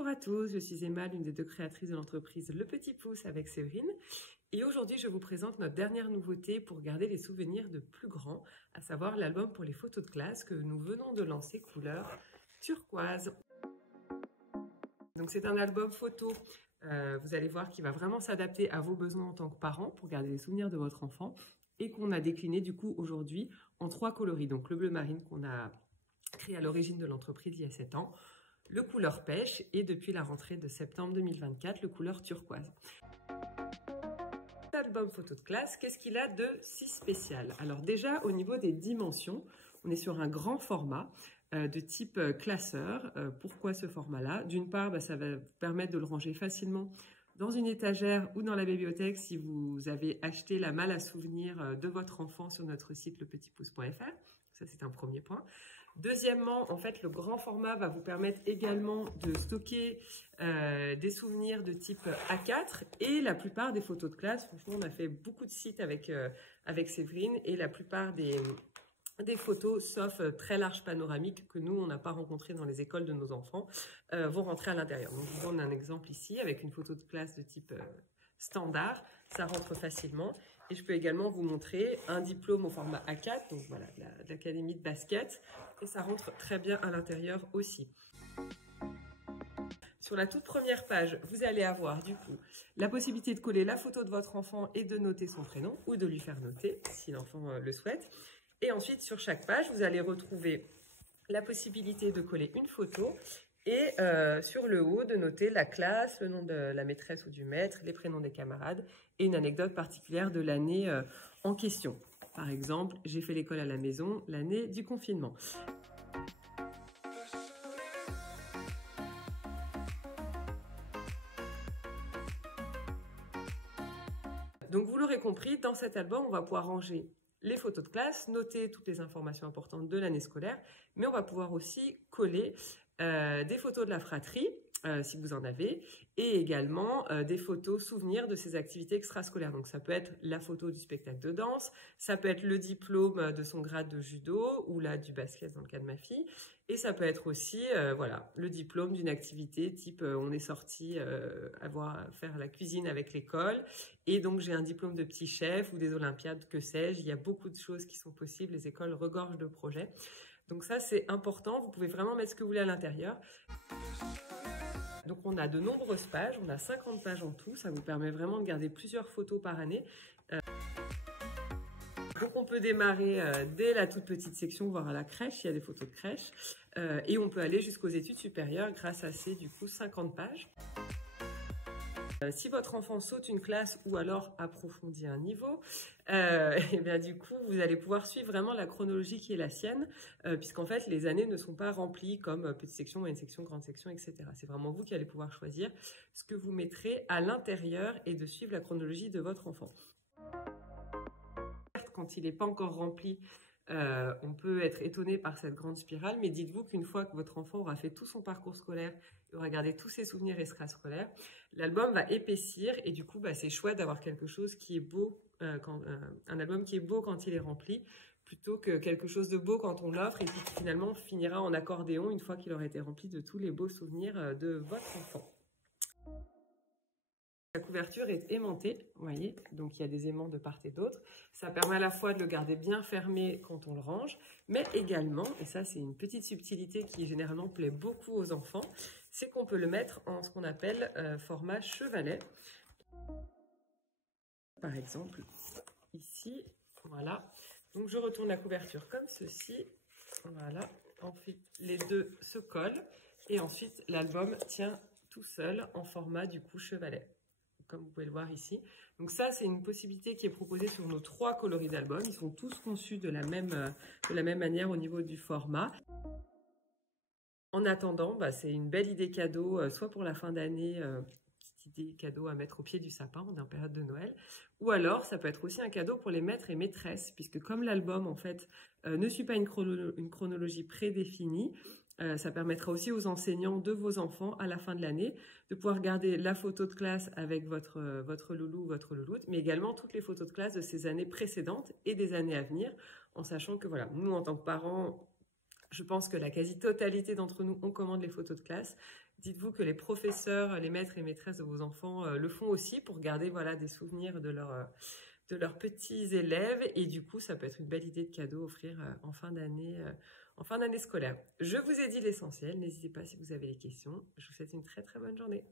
Bonjour à tous, je suis Emma, l'une des deux créatrices de l'entreprise Le Petit Pouce avec Séverine. Et aujourd'hui, je vous présente notre dernière nouveauté pour garder les souvenirs de plus grands, à savoir l'album pour les photos de classe que nous venons de lancer couleur turquoise. Donc c'est un album photo, vous allez voir, qui va vraiment s'adapter à vos besoins en tant que parents pour garder les souvenirs de votre enfant et qu'on a décliné du coup aujourd'hui en 3 coloris. Donc le bleu marine qu'on a créé à l'origine de l'entreprise il y a 7 ans, le couleur pêche et depuis la rentrée de septembre 2024, le couleur turquoise. Cet album photo de classe, qu'est-ce qu'il a de si spécial? Alors déjà, au niveau des dimensions, on est sur un grand format de type classeur. Pourquoi ce format-là? D'une part, ça va vous permettre de le ranger facilement dans une étagère ou dans la bibliothèque si vous avez acheté la malle à souvenirs de votre enfant sur notre site lepetitpouce.fr. Ça, c'est un premier point. Deuxièmement, en fait, le grand format va vous permettre également de stocker des souvenirs de type A4 et la plupart des photos de classe. Franchement, on a fait beaucoup de sites avec Séverine et la plupart des photos, sauf très large panoramique que nous, on n'a pas rencontré dans les écoles de nos enfants, vont rentrer à l'intérieur. Donc, je vous donne un exemple ici avec une photo de classe de type standard. Ça rentre facilement. Et je peux également vous montrer un diplôme au format A4, donc voilà, de l'académie de basket. Et ça rentre très bien à l'intérieur aussi. Sur la toute première page, vous allez avoir du coup la possibilité de coller la photo de votre enfant et de noter son prénom ou de lui faire noter si l'enfant le souhaite. Et ensuite, sur chaque page, vous allez retrouver la possibilité de coller une photo et sur le haut, de noter la classe, le nom de la maîtresse ou du maître, les prénoms des camarades et une anecdote particulière de l'année en question. Par exemple, j'ai fait l'école à la maison, l'année du confinement. Donc vous l'aurez compris, dans cet album, on va pouvoir ranger les photos de classe, noter toutes les informations importantes de l'année scolaire, mais on va pouvoir aussi coller des photos de la fratrie, si vous en avez, et également des photos souvenirs de ces activités extrascolaires. Donc ça peut être la photo du spectacle de danse, ça peut être le diplôme de son grade de judo, ou là du basket dans le cas de ma fille, et ça peut être aussi voilà, le diplôme d'une activité type on est sorti faire la cuisine avec l'école, et donc j'ai un diplôme de petit chef ou des olympiades, que sais-je. Il y a beaucoup de choses qui sont possibles, les écoles regorgent de projets. Donc ça, c'est important, vous pouvez vraiment mettre ce que vous voulez à l'intérieur. Donc on a de nombreuses pages, on a 50 pages en tout, ça vous permet vraiment de garder plusieurs photos par année. Donc on peut démarrer dès la toute petite section, voire à la crèche, il y a des photos de crèche. Et on peut aller jusqu'aux études supérieures grâce à ces, du coup, 50 pages. Si votre enfant saute une classe ou alors approfondit un niveau, et bien du coup, vous allez pouvoir suivre vraiment la chronologie qui est la sienne, puisqu'en fait, les années ne sont pas remplies comme petite section, moyenne section, grande section, etc. C'est vraiment vous qui allez pouvoir choisir ce que vous mettrez à l'intérieur et de suivre la chronologie de votre enfant. Quand il n'est pas encore rempli, on peut être étonné par cette grande spirale, mais dites-vous qu'une fois que votre enfant aura fait tout son parcours scolaire, et aura gardé tous ses souvenirs extrascolaires, l'album va épaissir et du coup, c'est chouette d'avoir quelque chose qui est beau, un album qui est beau quand il est rempli, plutôt que quelque chose de beau quand on l'offre et puis qui finalement finira en accordéon une fois qu'il aura été rempli de tous les beaux souvenirs de votre enfant. La couverture est aimantée, vous voyez, donc il y a des aimants de part et d'autre. Ça permet à la fois de le garder bien fermé quand on le range, mais également, et ça c'est une petite subtilité qui généralement plaît beaucoup aux enfants, c'est qu'on peut le mettre en ce qu'on appelle format chevalet. Par exemple, ici, voilà. Donc je retourne la couverture comme ceci, voilà. Ensuite, les deux se collent et ensuite l'album tient tout seul en format du coup chevalet, comme vous pouvez le voir ici. Donc ça, c'est une possibilité qui est proposée sur nos 3 coloris d'albums. Ils sont tous conçus de la même manière au niveau du format. En attendant, c'est une belle idée cadeau, soit pour la fin d'année, petite idée cadeau à mettre au pied du sapin, on est en période de Noël, ou alors ça peut être aussi un cadeau pour les maîtres et maîtresses, puisque comme l'album en fait ne suit pas une chronologie prédéfinie, ça permettra aussi aux enseignants de vos enfants à la fin de l'année de pouvoir garder la photo de classe avec votre loulou ou votre louloute, mais également toutes les photos de classe de ces années précédentes et des années à venir, en sachant que voilà, nous en tant que parents, Je pense que la quasi-totalité d'entre nous, on commande les photos de classe. Dites-vous que les professeurs, les maîtres et maîtresses de vos enfants le font aussi pour garder voilà, des souvenirs de leurs petits élèves. Et du coup, ça peut être une belle idée de cadeau à offrir en fin d'année scolaire. Je vous ai dit l'essentiel. N'hésitez pas si vous avez des questions. Je vous souhaite une très très bonne journée.